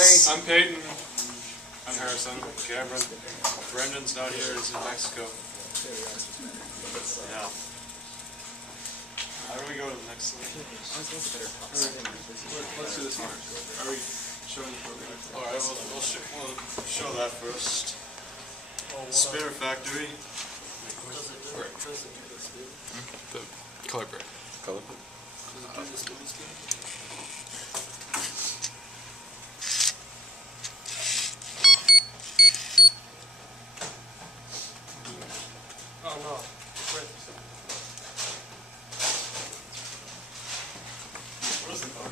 I'm Peyton. I'm Harrison. Cameron. Brendan's not here. He's in Mexico. Yeah. How do we go to the next slide? Let's do this one. Are we showing the program? Alright, we'll show that first. Spinner Factory. The color break. Color break. Oh no. What is the color?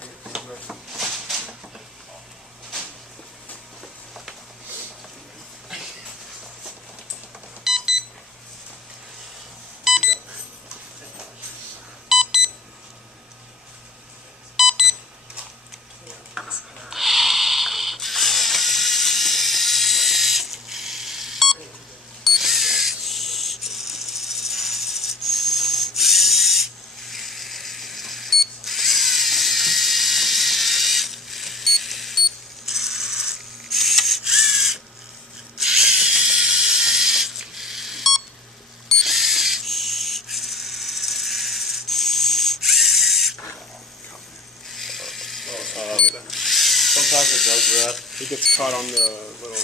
Sometimes it does that. It gets caught on the little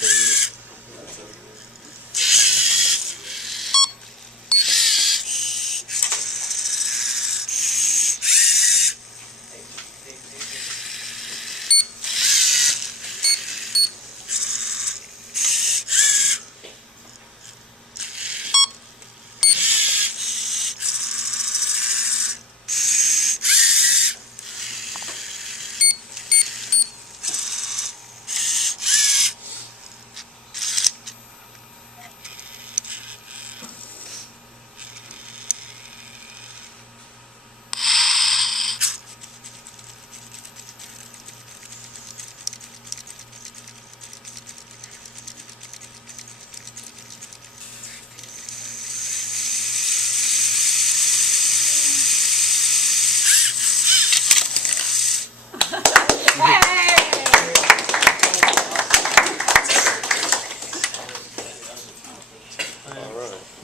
thing.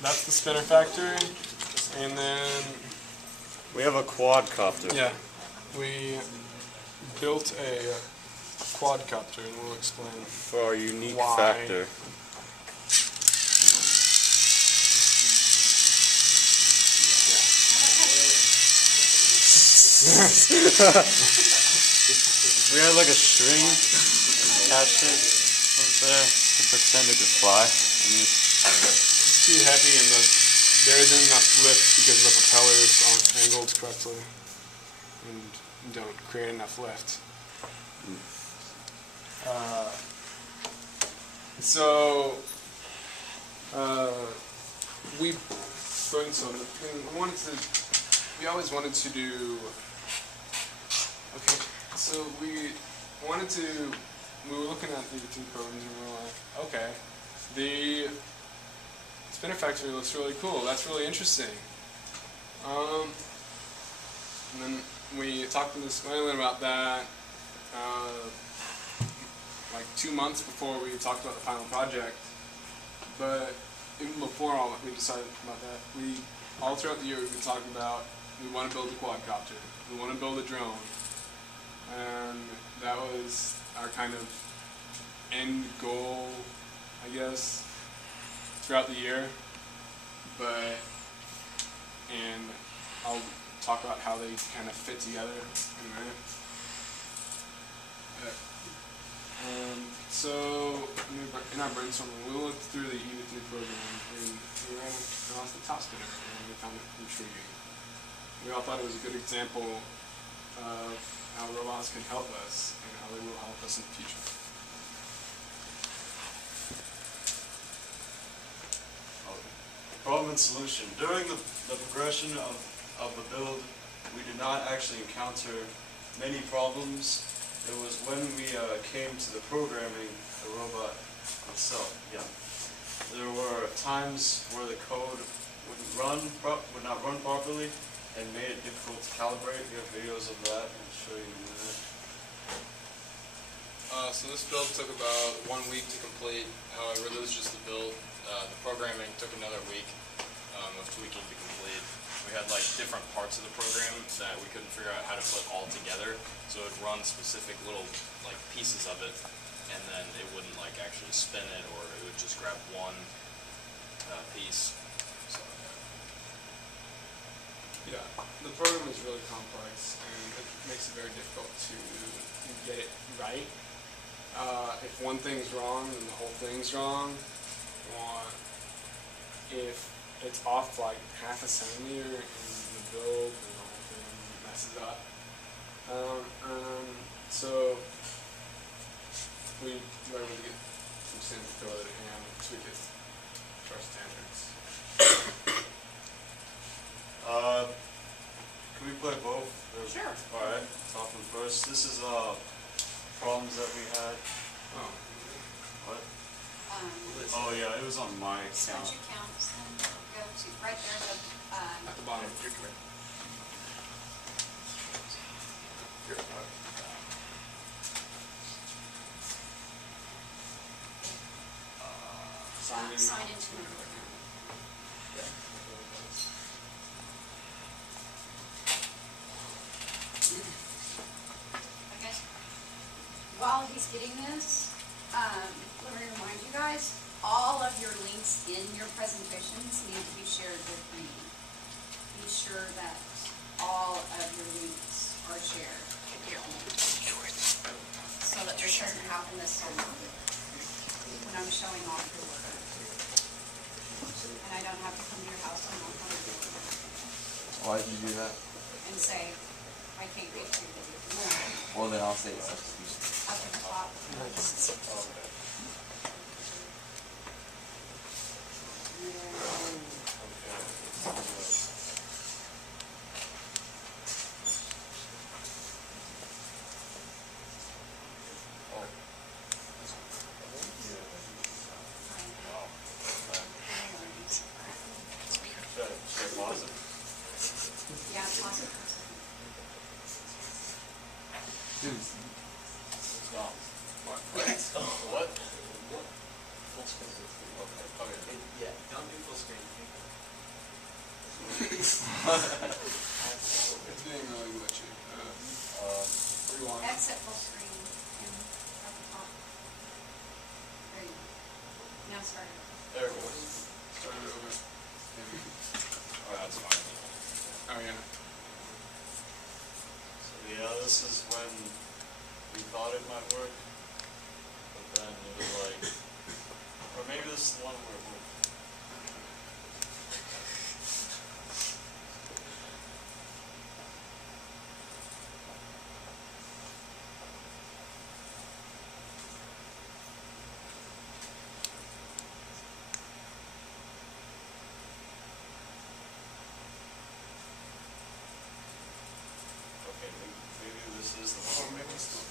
That's the Spinner Factory, and then We have a quadcopter. yeah, we built a quadcopter, and we'll explain For our unique why. factor. We had like a string attached to it right there to pretend it could fly. I mean, Too heavy, and there isn't enough lift because the propellers aren't angled correctly and don't create enough lift. We brainstormed. We always wanted to do. Okay, so we were looking at the two programs, and we were like, okay, the Spinner Factory looks really cool. That's really interesting. And then we talked to Ms. Whalen about that like 2 months before we talked about the final project. But even before all we decided about that, all throughout the year we've been talking about we want to build a quadcopter, we want to build a drone, and that was our kind of end goal, I guess, throughout the year. And I'll talk about how they kind of fit together in a minute. So in our brainstorming, we looked through the VID00028 program, and we ran across the top spinner, and we found it intriguing. We all thought it was a good example of how robots can help us, and how they will help us in the future. problem and solution. During the progression of the build, we did not actually encounter many problems. It was when we came to the programming the robot itself. Yeah, there were times where the code would not run properly, and made it difficult to calibrate. We have videos of that. I'll show you in a minute. So this build took about 1 week to complete. However, this was just the build. The programming took another week of tweaking to complete. We had like different parts of the program that we couldn't figure out how to put all together. So it would run specific little like pieces of it, and then it wouldn't like actually spin it, or it would just grab one piece. So yeah, the program is really complex, and it makes it very difficult to get it right. If one thing's wrong, then the whole thing's wrong. Or if it's off like half a centimeter in the build, then the whole thing messes up. So we were able to get some standard code and tweak it to our standards. Can we play both? Sure. Alright, top one first. This is problems that we had. Oh. What? Oh yeah, it was on my account. Switch accounts and go to right there, At the bottom. sign into another account. Okay. While he's getting this, let me remind you guys, all of your links in your presentations need to be shared with me. Be sure that all of your links are shared. So that this doesn't happen this summer when I'm showing off your work. And I don't have to come to your house and knock on your door Why did you do that? and say, I can't get you. Well, then I'll say it's substitution. Up at the top. Should I pause it? Yeah, awesome. Dude, Stop. What? What? Full screen. Okay. Yeah, don't do full screen. It's being really glitchy. Rewind. Exit full screen and at the top. There you go. Now start it. There it was. Start it over. Oh, that's fine. Oh yeah. So yeah, this is when we thought it might work, but then it was like, or maybe this is the one where it worked. Okay, maybe this is the Or one. maybe still.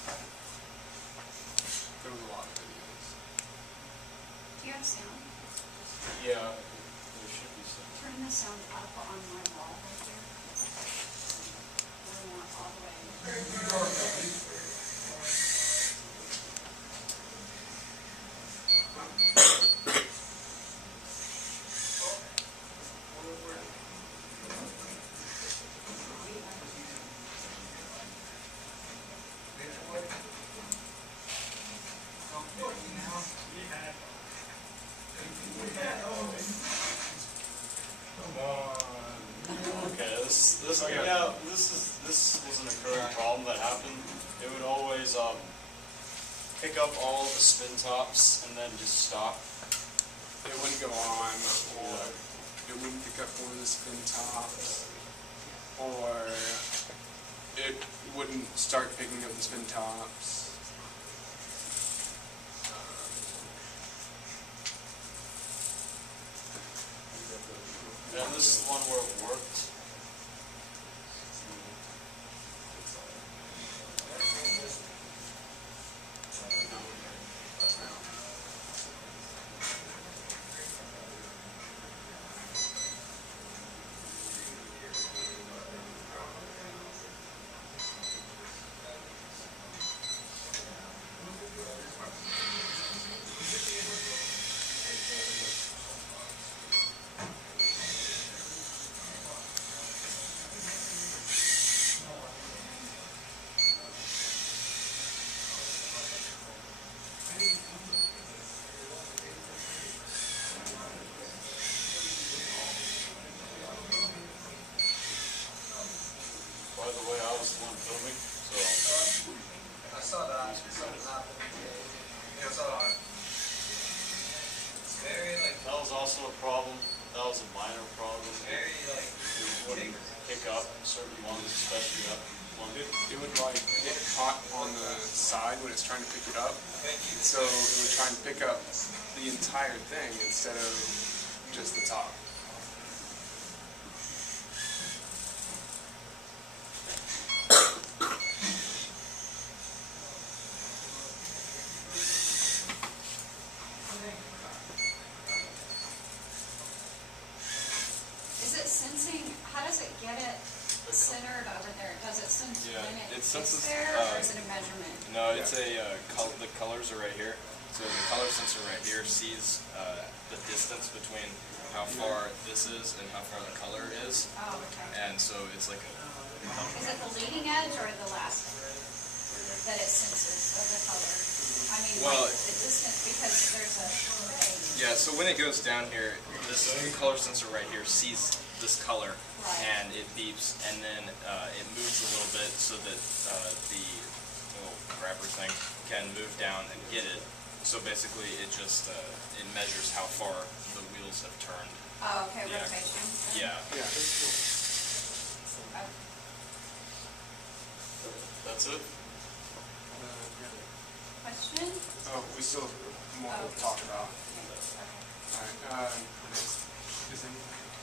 There was a lot of videos. Do you have sound? Yeah, there should be some. Turn the sound up on my wall right there. Or more all the way. Okay, this was an occurring problem that happened. It would always pick up all the spin tops and then just stop. It wouldn't go on, or it wouldn't pick up one of the spin tops, or it wouldn't start picking up the spin tops. And this is the one where it worked. certain ones, especially that one. it would like get caught on the side when it's trying to pick it up. So it would try and pick up the entire thing instead of just the top. Is it sensing, how does it get it centered over there? Does it sense Yeah, when it it is senses, there, or is it a measurement? No, it's the colors are right here. So the color sensor right here sees the distance between how far this is and how far the color is. Oh, okay. And so it's like a, Is it the leading edge or the last that it senses of the color? I mean, Well, like the distance, because there's a range. yeah, so when it goes down here, this color sensor right here sees this color Right. and it beeps, and then it moves a little bit so that the little grabber thing can move down and get it. So basically it just it measures how far the wheels have turned. Oh, okay, Yeah. rotation. Yeah. Yeah. Okay. That's it? Question? Oh, we still have more to talk about.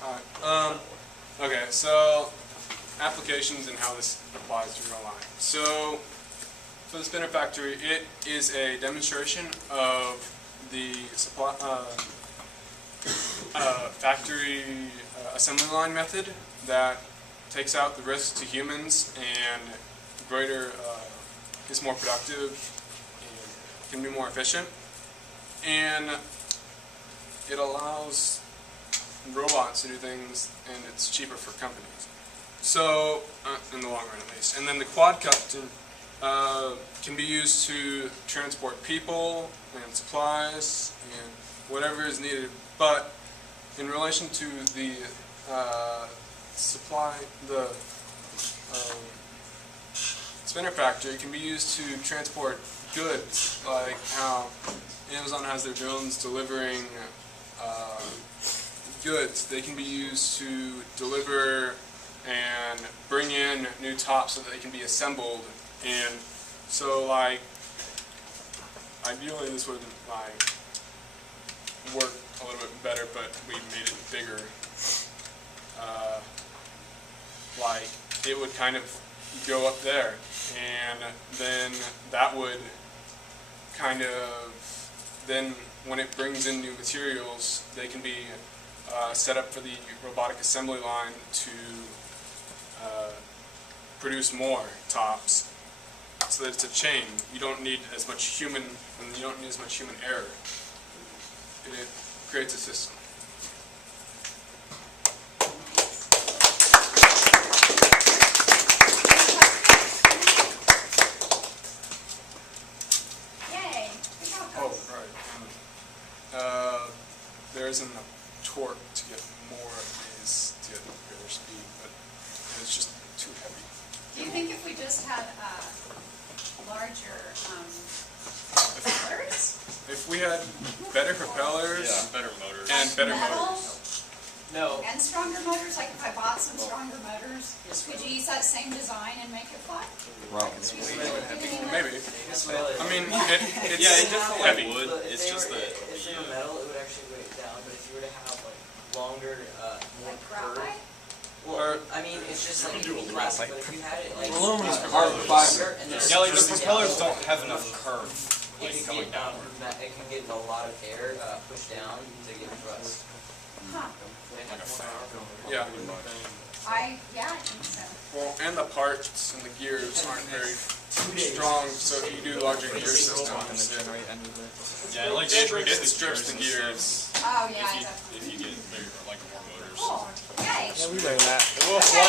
Alright, okay, so applications and how this applies to real life. So for the spinner factory, it is a demonstration of the supply, factory assembly line method that takes out the risk to humans and greater is more productive and can be more efficient, and it allows robots to do things, and it's cheaper for companies. So, in the long run at least. And then the quadcopter can be used to transport people and supplies and whatever is needed. But in relation to the spinner factory, it can be used to transport goods, like how Amazon has their drones delivering goods. They can be used to deliver and bring in new tops so that they can be assembled. And so, like, ideally this would like work a little bit better, but we made it bigger. Like, it would kind of go up there, and then that would kind of, then when it brings in new materials, they can be set up for the robotic assembly line to produce more tops, so that it's a chain. You don't need as much human, and you don't need as much human error. It creates a system. Yay, good job, Oh, guys. right. There isn't enough torque to get more of these to get greater speed, but it's just too heavy. Do you think if we just had larger propellers? If we had better propellers Better motors. and better Metal motors. No. and stronger motors, like if I bought some stronger motors, could you use that same design and make it fly? Wrong. Maybe. I mean, it's Yeah, it definitely heavy. would. If It's they just were, that if they were metal, it would actually weigh it down. But if you were to have like longer, more Like curved, graphite? well, I mean, it's just like it'd be plastic. But if you had it like Aluminum's longer fiber. and then yeah, like the just propellers down, don't have enough curve. it can going get downward. it can get a lot of air pushed down to get thrust. Huh, Yeah. I think so. Well, and the parts and the gears aren't very strong, so if you do larger gear systems, then Yeah, like it strips the gears. Oh, yeah, if definitely. you get bigger, like more motors. Cool, yay. Yeah, we learned that.